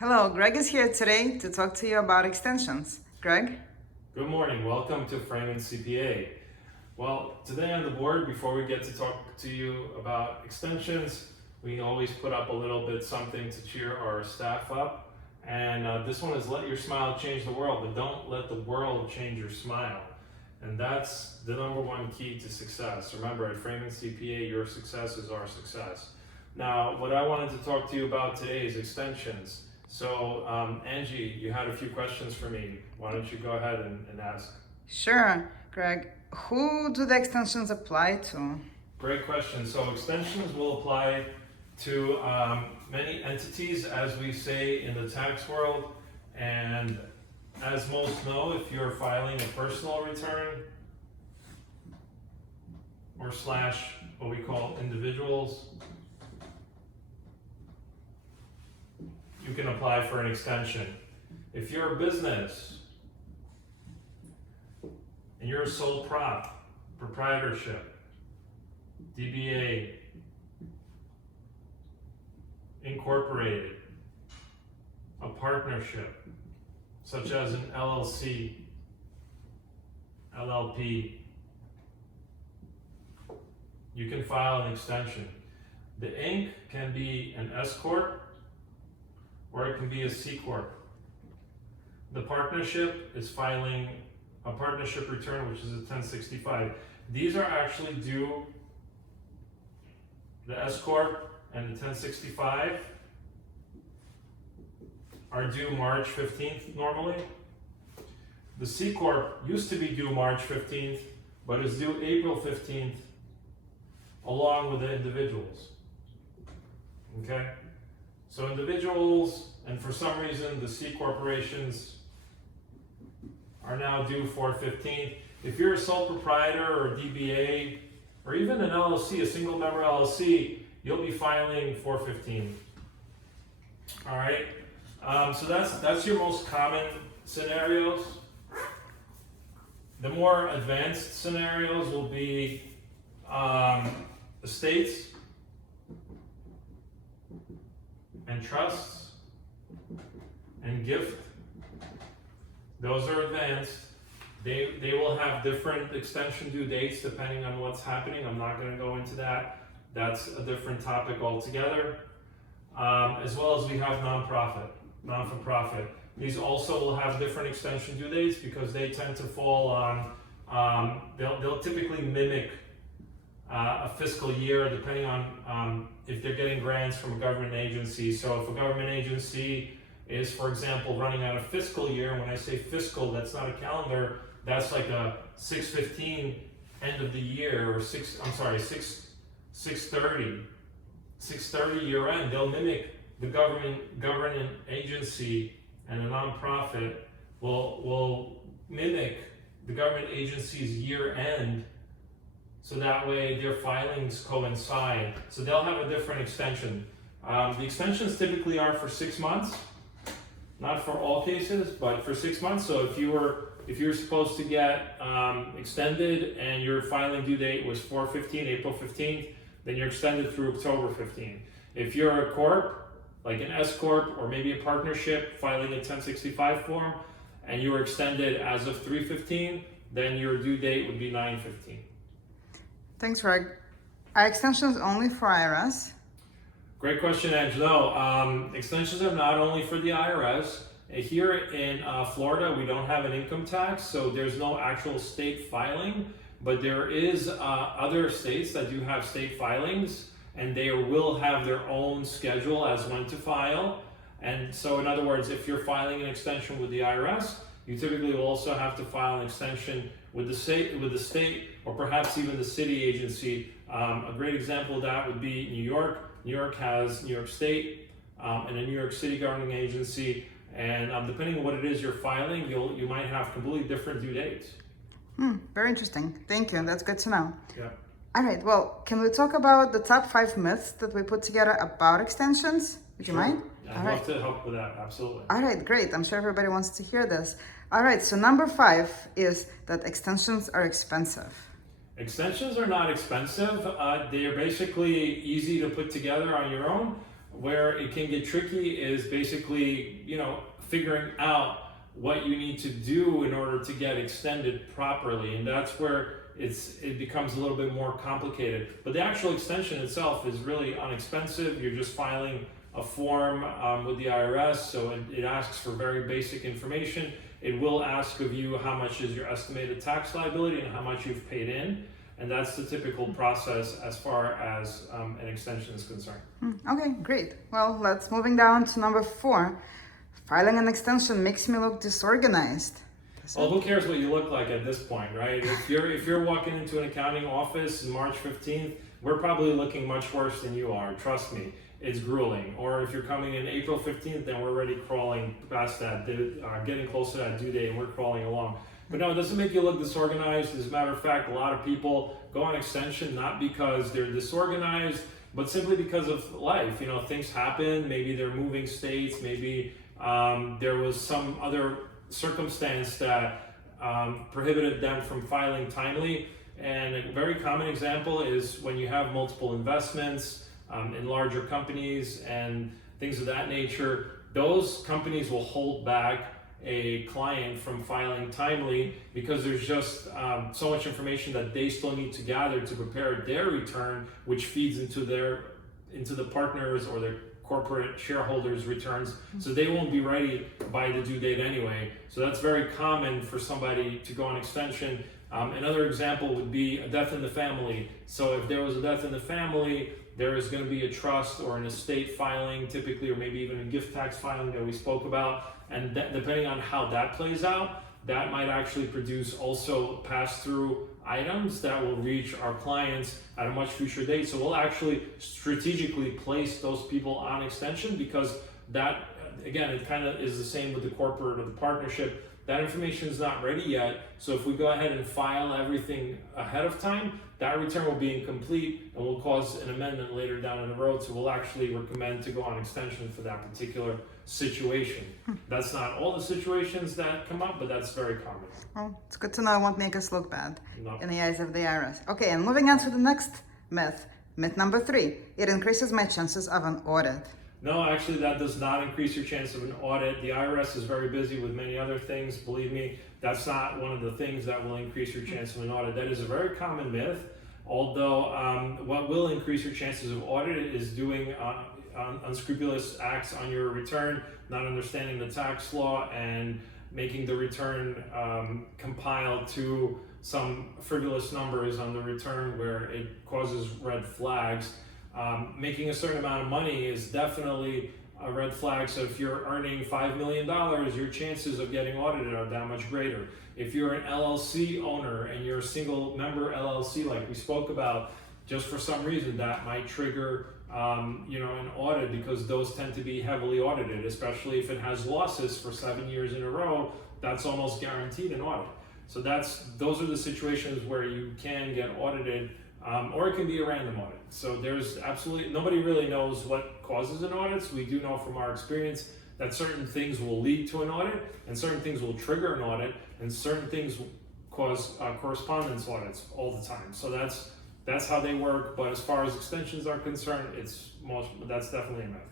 Hello, Greg is here today to talk to you about extensions. Greg? Good morning. Welcome to Framing CPA. Well, today on the board, before we get to talk to you about extensions, we always put up a little bit something to cheer our staff up. And this one is let your smile change the world, but don't let the world change your smile. And that's the number one key to success. Remember, at Framing CPA, your success is our success. Now, what I wanted to talk to you about today is extensions. So, Angie, you had a few questions for me. Why don't you go ahead and ask? Sure, Greg. Who do the extensions apply to? Great question. So, extensions will apply to many entities, as we say in the tax world. And as most know, if you're filing a personal return or slash what we call individuals, you can apply for an extension. If you're a business and you're a sole prop, proprietorship, DBA, incorporated, a partnership, such as an LLC, LLP, you can file an extension. The Inc. can be an S Corp, or it can be a C Corp. The partnership is filing a partnership return, which is a 1065. These are actually due, the S Corp and the 1065 are due March 15th normally. The C Corp used to be due March 15th, but is due April 15th along with the individuals. Okay? So individuals, and for some reason the C corporations are now due 4/15. If you're a sole proprietor or a DBA, or even an LLC, a single member LLC, you'll be filing 4/15. All right. So that's your most common scenarios. The more advanced scenarios will be estates and trusts and gift. Those are advanced. They will have different extension due dates depending on what's happening. I'm not going to go into that. That's a different topic altogether. As well as we have non-for-profit. These also will have different extension due dates because they tend to fall on, they'll typically mimic a fiscal year depending on if they're getting grants from a government agency. So if a government agency is, for example, running out of fiscal year, and when I say fiscal, that's not a calendar, that's like a 6/15 end of the year, or 6/30 year end. They'll mimic the government agency, and a nonprofit will mimic the government agency's year end, so that way their filings coincide. So they'll have a different extension. The extensions typically are for 6 months, not for all cases, but for 6 months. So if you're supposed to get extended and your filing due date was 4/15, April 15th, then you're extended through October 15th. If you're a corp, like an S Corp or maybe a partnership filing a 1065 form, and you were extended as of 3/15, then your due date would be 9/15. Thanks, Greg. Are extensions only for IRS? Great question, Angelo. Extensions are not only for the IRS. Here in Florida, we don't have an income tax, so there's no actual state filing, but there is other states that do have state filings, and they will have their own schedule as when to file. And so in other words, if you're filing an extension with the IRS, you typically will also have to file an extension with the state, or perhaps even the city agency. A great example of that would be New York. New York has New York State and a New York City governing agency, and depending on what it is you're filing, you might have completely different due dates. Very interesting. Thank you. That's good to know. Yeah. All right. Well, can we talk about the top 5 myths that we put together about extensions? Would you mind? I'd love to help with that. Absolutely. All right, great. I'm sure everybody wants to hear this. All right, so number 5 is that extensions are expensive. Extensions are not expensive. They are basically easy to put together on your own. Where it can get tricky is basically, figuring out what you need to do in order to get extended properly, and that's where it becomes a little bit more complicated. But the actual extension itself is really inexpensive. You're just filing a form with the IRS, so it asks for very basic information. It will ask of you how much is your estimated tax liability and how much you've paid in, and that's the typical process as far as an extension is concerned. Okay, great. Well, let's moving down to number 4. Filing an extension makes me look disorganized. Well, who cares what you look like at this point, right? If you're walking into an accounting office on March 15th, we're probably looking much worse than you are. Trust me, it's grueling. Or if you're coming in April 15th, then we're already crawling past that, getting close to that due date, and we're crawling along. But no, it doesn't make you look disorganized. As a matter of fact, a lot of people go on extension not because they're disorganized, but simply because of life. Things happen. Maybe they're moving states. Maybe there was some other circumstance that prohibited them from filing timely. And a very common example is when you have multiple investments in larger companies and things of that nature. Those companies will hold back a client from filing timely because there's just so much information that they still need to gather to prepare their return, which feeds into the partners or their corporate shareholders' returns, so they won't be ready by the due date anyway. So that's very common for somebody to go on extension. Another example would be a death in the family. So if there was a death in the family, there is going to be a trust or an estate filing typically, or maybe even a gift tax filing that we spoke about. And depending on how that plays out, that might actually produce also pass-through items that will reach our clients at a much future date. So we'll actually strategically place those people on extension because that, again, it kind of is the same with the corporate or the partnership. That information is not ready yet. So if we go ahead and file everything ahead of time, that return will be incomplete and will cause an amendment later down in the road. So we'll actually recommend to go on extension for that particular situation. That's not all the situations that come up, but that's very common. Well, it's good to know. It won't make us look bad No. in the eyes of the IRS. Okay, and moving on to the next myth. Myth number 3. It increases my chances of an audit. No, actually, that does not increase your chance of an audit. The IRS is very busy with many other things. Believe me, that's not one of the things that will increase your chance of an audit. That is a very common myth. Although what will increase your chances of audit is doing unscrupulous acts on your return, not understanding the tax law, and making the return compile to some frivolous numbers on the return where it causes red flags. Making a certain amount of money is definitely a red flag. So if you're earning $5 million, your chances of getting audited are that much greater. If you're an LLC owner and you're a single member LLC, like we spoke about, just for some reason that might trigger an audit, because those tend to be heavily audited, especially if it has losses for 7 years in a row. That's almost guaranteed an audit. So those are the situations where you can get audited, or it can be a random audit. So there's absolutely, nobody really knows what causes an audit. So we do know from our experience that certain things will lead to an audit, and certain things will trigger an audit, and certain things cause correspondence audits all the time. So that's how they work. But as far as extensions are concerned, that's definitely a myth.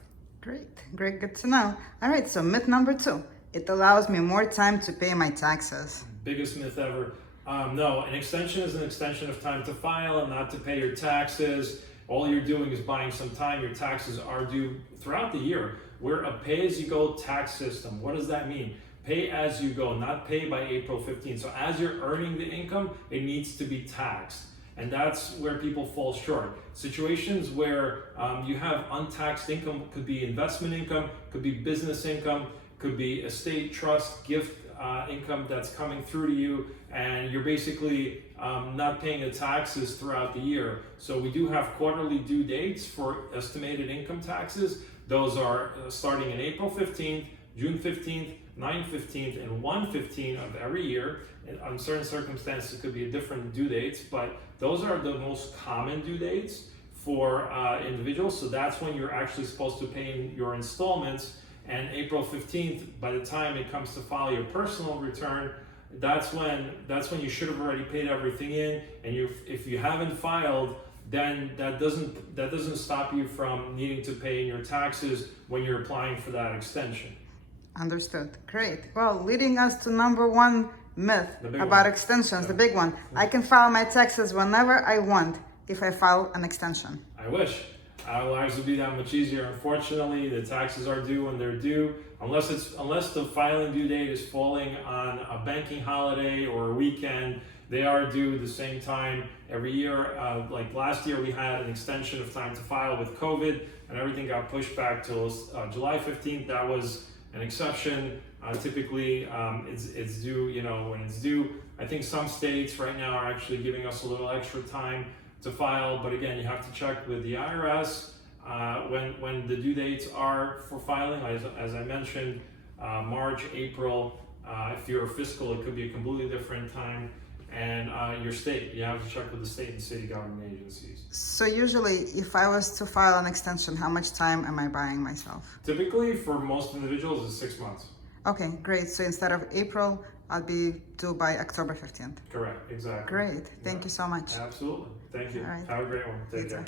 Great, good to know. All right, so myth number 2. It allows me more time to pay my taxes. Biggest myth ever. No, an extension is an extension of time to file and not to pay your taxes. All you're doing is buying some time. Your taxes are due throughout the year. We're a pay-as-you-go tax system. What does that mean? Pay as you go, not pay by April 15th. So as you're earning the income, it needs to be taxed. And that's where people fall short. Situations where you have untaxed income, could be investment income, could be business income, could be estate, trust, gift income that's coming through to you, and you're basically not paying the taxes throughout the year. So we do have quarterly due dates for estimated income taxes. Those are starting in April 15th, June 15th, 9/15th, and 1/15 of every year. And on certain circumstances, it could be a different due dates, but those are the most common due dates for individuals. So that's when you're actually supposed to pay in your installments. And April 15th, by the time it comes to file your personal return, that's when you should have already paid everything in. And if you haven't filed then that doesn't stop you from needing to pay in your taxes when you're applying for that extension. Understood. Great. Well, leading us to number one myth about extensions, the big one. I can file my taxes whenever I want if I file an extension. I wish. Our lives would be that much easier. Unfortunately, the taxes are due when they're due, unless the filing due date is falling on a banking holiday or a weekend. They are due the same time every year. Like last year, we had an extension of time to file with COVID, and everything got pushed back till July 15th. That was an exception. Typically, it's due, when it's due. I think some states right now are actually giving us a little extra time to file, but again, you have to check with the IRS when the due dates are for filing. As I mentioned, March, April. If you're fiscal, it could be a completely different time. And your state, you have to check with the state and city government agencies. So usually, if I was to file an extension, how much time am I buying myself? Typically, for most individuals, it's 6 months. Okay, great. So instead of April, I'll be due by October 15th. Correct, exactly. Great. Thank you so much. Absolutely. Thank you. All right. Have a great one. Take You too. care.